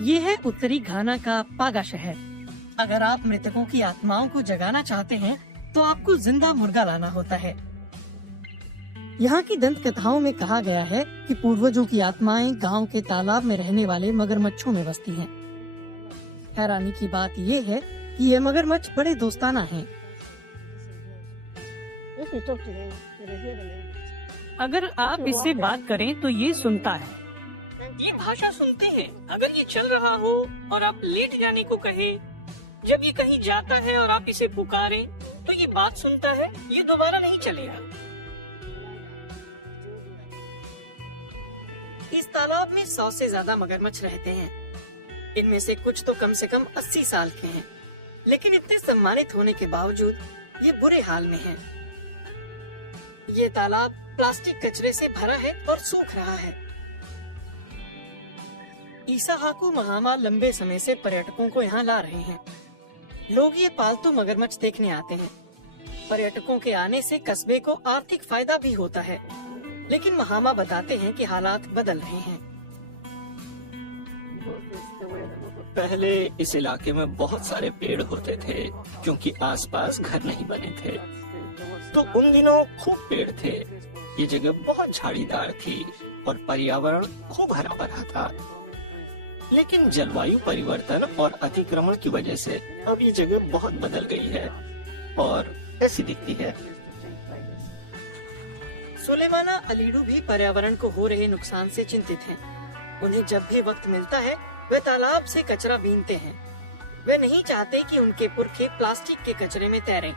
ये है उत्तरी घाना का पागा शहर। अगर आप मृतकों की आत्माओं को जगाना चाहते हैं तो आपको जिंदा मुर्गा लाना होता है। यहाँ की दंत कथाओं में कहा गया है कि पूर्वजों की आत्माएं गांव के तालाब में रहने वाले मगरमच्छों में बसती हैं। हैरानी की बात ये है कि ये मगरमच्छ बड़े दोस्ताना हैं। अगर आप इससे बात करें तो ये सुनता है। ये भाषा सुनती है। अगर ये चल रहा हो और आप लेट जाने को कहे, जब ये कहीं जाता है और आप इसे पुकारें, तो ये बात सुनता है। ये दोबारा नहीं चलेगा। इस तालाब में 100 से ज्यादा मगरमच्छ रहते हैं। इनमें से कुछ तो कम से कम 80 साल के हैं, लेकिन इतने सम्मानित होने के बावजूद ये बुरे हाल में हैं। ये तालाब प्लास्टिक कचरे से भरा है और सूख रहा है। ईसाहाकू महामा लंबे समय से पर्यटकों को यहाँ ला रहे हैं। लोग ये पालतू मगरमच्छ देखने आते हैं। पर्यटकों के आने से कस्बे को आर्थिक फायदा भी होता है, लेकिन महामा बताते हैं कि हालात बदल रहे हैं। पहले इस इलाके में बहुत सारे पेड़ होते थे, क्योंकि आसपास घर नहीं बने थे, तो उन दिनों खूब पेड़ थे। ये जगह बहुत झाड़ीदार थी और पर्यावरण खूब हरा भरा था। लेकिन जलवायु परिवर्तन और अतिक्रमण की वजह से अब ये जगह बहुत बदल गई है और ऐसी दिखती है। सुलेमाना अलीडू भी पर्यावरण को हो रहे नुकसान से चिंतित हैं। उन्हें जब भी वक्त मिलता है वे तालाब से कचरा बीनते हैं। वे नहीं चाहते कि उनके पुरखे प्लास्टिक के कचरे में तैरें।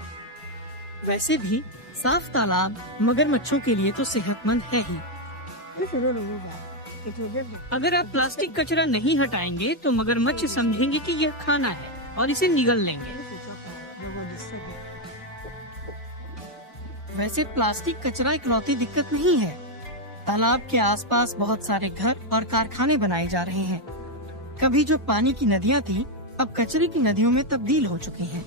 वैसे भी साफ तालाब मगरमच्छों के लिए तो सेहतमंद है ही। अगर आप प्लास्टिक कचरा नहीं हटाएंगे तो मगरमच्छ समझेंगे कि यह खाना है और इसे निगल लेंगे। वैसे प्लास्टिक कचरा इकलौती दिक्कत नहीं है। तालाब के आसपास बहुत सारे घर और कारखाने बनाए जा रहे हैं। कभी जो पानी की नदियां थी, अब कचरे की नदियों में तब्दील हो चुकी हैं।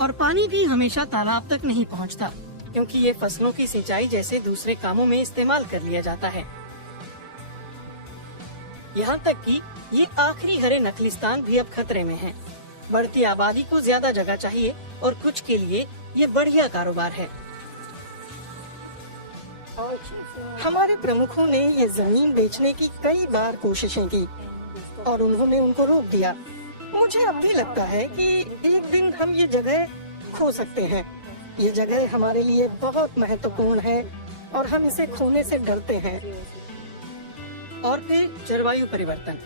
और पानी भी हमेशा तालाब तक नहीं पहुंचता, क्योंकि ये फसलों की सिंचाई जैसे दूसरे कामों में इस्तेमाल कर लिया जाता है। यहाँ तक कि ये आखिरी हरे नखलिस्तान भी अब खतरे में है। बढ़ती आबादी को ज्यादा जगह चाहिए और कुछ के लिए ये बढ़िया कारोबार है। हमारे प्रमुखों ने ये जमीन बेचने की कई बार कोशिशें की और उन्होंने उनको रोक दिया। मुझे अब भी लगता है कि एक दिन हम ये जगह खो सकते हैं। ये जगह हमारे लिए बहुत महत्वपूर्ण है और हम इसे खोने से डरते हैं। और फिर जलवायु परिवर्तन।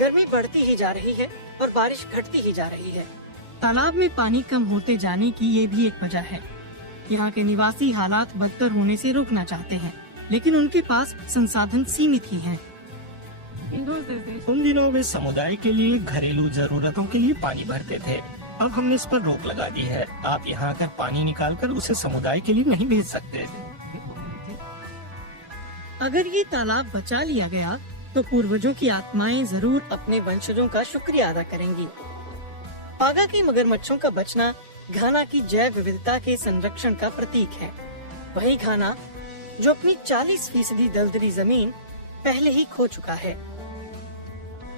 गर्मी बढ़ती ही जा रही है और बारिश घटती ही जा रही है। तालाब में पानी कम होते जाने की ये भी एक वजह है। यहाँ के निवासी हालात बदतर होने से रोकना चाहते हैं, लेकिन उनके पास संसाधन सीमित ही हैं। उन दिनों वे समुदाय के लिए घरेलू जरूरतों के लिए पानी भरते थे। अब हमने इस पर रोक लगा दी है। आप यहाँ आकर पानी निकालकर उसे समुदाय के लिए नहीं भेज सकते। अगर ये तालाब बचा लिया गया तो पूर्वजों की आत्माएं जरूर अपने वंशजों का शुक्रिया अदा करेंगी। पागा के मगरमच्छों का बचना घाना की जैव विविधता के संरक्षण का प्रतीक है। वही घाना जो अपनी 40% दलदली जमीन पहले ही खो चुका है।